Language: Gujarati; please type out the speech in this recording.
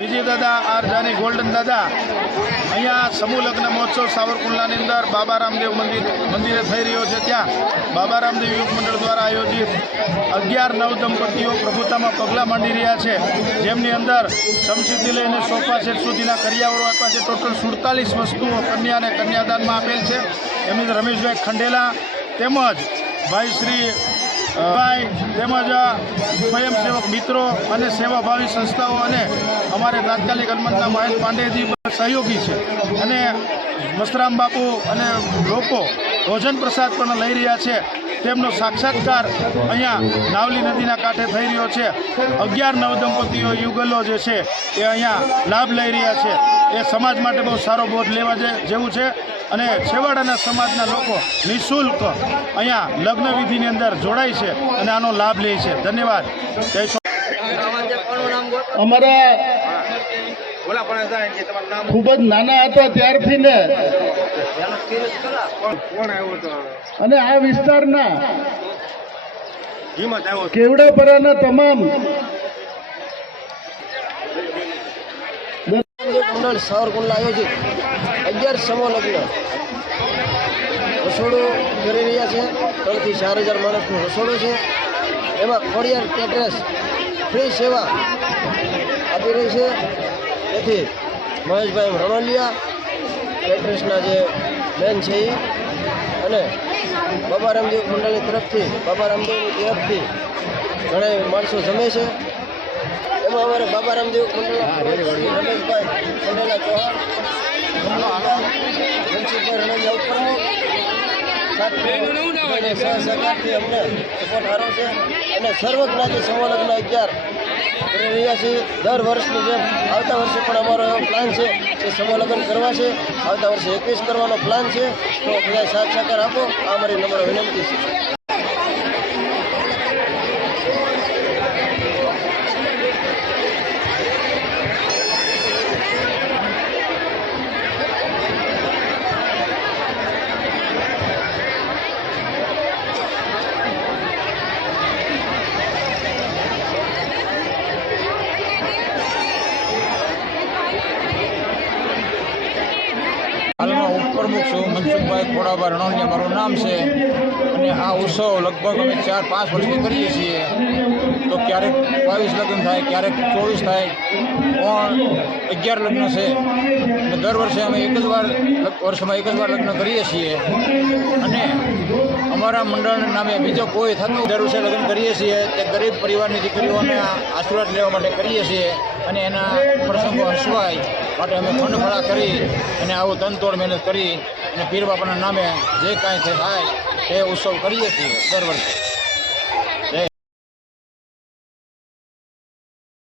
વિજય દાદા આર જાની ગોલ્ડન દાદા અહીંયા સમૂહ લગ્ન મહોત્સવ સાવરકુંડલાની અંદર બાબા રામદેવ મંદિરે થઈ રહ્યો છે। ત્યાં બાબા રામદેવ યુવક મંડળ દ્વારા આયોજિત 11 નવ દંપતીઓ પ્રભુતામાં પગલાં માંડી રહ્યા છે, જેમની અંદર ચમચીથી લઈને સોફા સેટ સુધીના કરિયાવરો આપ્યા છે। ટોટલ 47 વસ્તુઓ કન્યાને કન્યાદાનમાં આપેલ છે। એમની અંદર રમેશભાઈ ખંડેલા તેમજ ભાઈ શ્રી ભાઈ તેમજ સ્વયંસેવક મિત્રો અને સેવાભાવી સંસ્થાઓ અને અમારે તાત્કાલિક હનુમંતના મહેશ પાંડેજી સહયોગી છે અને મસ્તરામ બાપુ અને લોકો ભોજન પ્રસાદ પણ લઈ રહ્યા છે। તેમનો સાક્ષાત્કાર અહીંયા નાવલી નદીના કાંઠે થઈ રહ્યો છે। 11 નવદંપતીઓ યુગલો જે છે એ અહીંયા લાભ લઈ રહ્યા છે। એ સમાજ માટે બહુ સારો બોધ લેવા જેવું છે અને છેવાડાના સમાજના લોકો નિઃશુલ્ક અહીંયા લગ્ન વિધિની અંદર જોડાય છે અને આનો લાભ લે છે। ધન્યવાદ। અમારા ખૂબ જ નાના હતા ત્યારથી ને અને આ વિસ્તારના કેવડાપરાના તમામ મંડળ સાવરકુંડલા આયોજિત 11 સમૂહ લગ્ન રસોડું કરી રહ્યા છે। 3 થી 4000 માણસનું રસોડું છે। એમાં ખોડિયાર કેટરર્સ ફ્રી સેવા આપી રહી છે। તેથી મહેશભાઈ રણોલિયા કેટરર્સના જે મેન છે એ અને બાબા રામદેવ મંડળની તરફથી ઘણા માણસો જમે છે। એમાં અમારે બાબા રામદેવ મંડળના રમેશભાઈ ખંડેલા ચૌહાણ, ધનસુખભાઈ રણોલિયા ઉપપ્રમુખ સહકારથી અમને સપોર્ટ સારો છે અને સર્વ જ્ઞાતિ સમૂહ લગ્ન 11 કરી રહ્યા છીએ। દર વર્ષની જેમ આવતા વર્ષે પણ અમારો એવો પ્લાન છે કે સમૂહ લગ્ન કરવા છે। આવતા વર્ષે 21 કરવાનો પ્લાન છે। તો બધા સાથ સહકાર આપો, આ અમારી નમ્ર વિનંતી છે। હાલમાં ઉપપ્રમુખ છું મનસુખભાઈ ખોડાભાઈ રણોલિયા મારું નામ છે અને આ ઉત્સવ લગભગ અમે 4-5 વર્ષથી કરીએ છીએ। તો ક્યારેક 22 લગ્ન થાય, ક્યારેક 24 થાય, પણ 11 લગ્ન છે અને દર વર્ષે અમે વર્ષમાં એક જ વાર લગ્ન કરીએ છીએ અને અમારા મંડળના નામે બીજો કોઈ થતું દર વર્ષે લગ્ન કરીએ છીએ તે ગરીબ પરિવારની દીકરીઓને આશીર્વાદ લેવા માટે કરીએ છીએ અને એના પ્રસંગો હસવાય માટે અમે ફંડ કરી અને આવું તનતોડ મહેનત કરી અને પીર બાપાના નામે જે કાંઈ થાય એ ઉત્સવ કરીએ છીએ દર વર્ષે।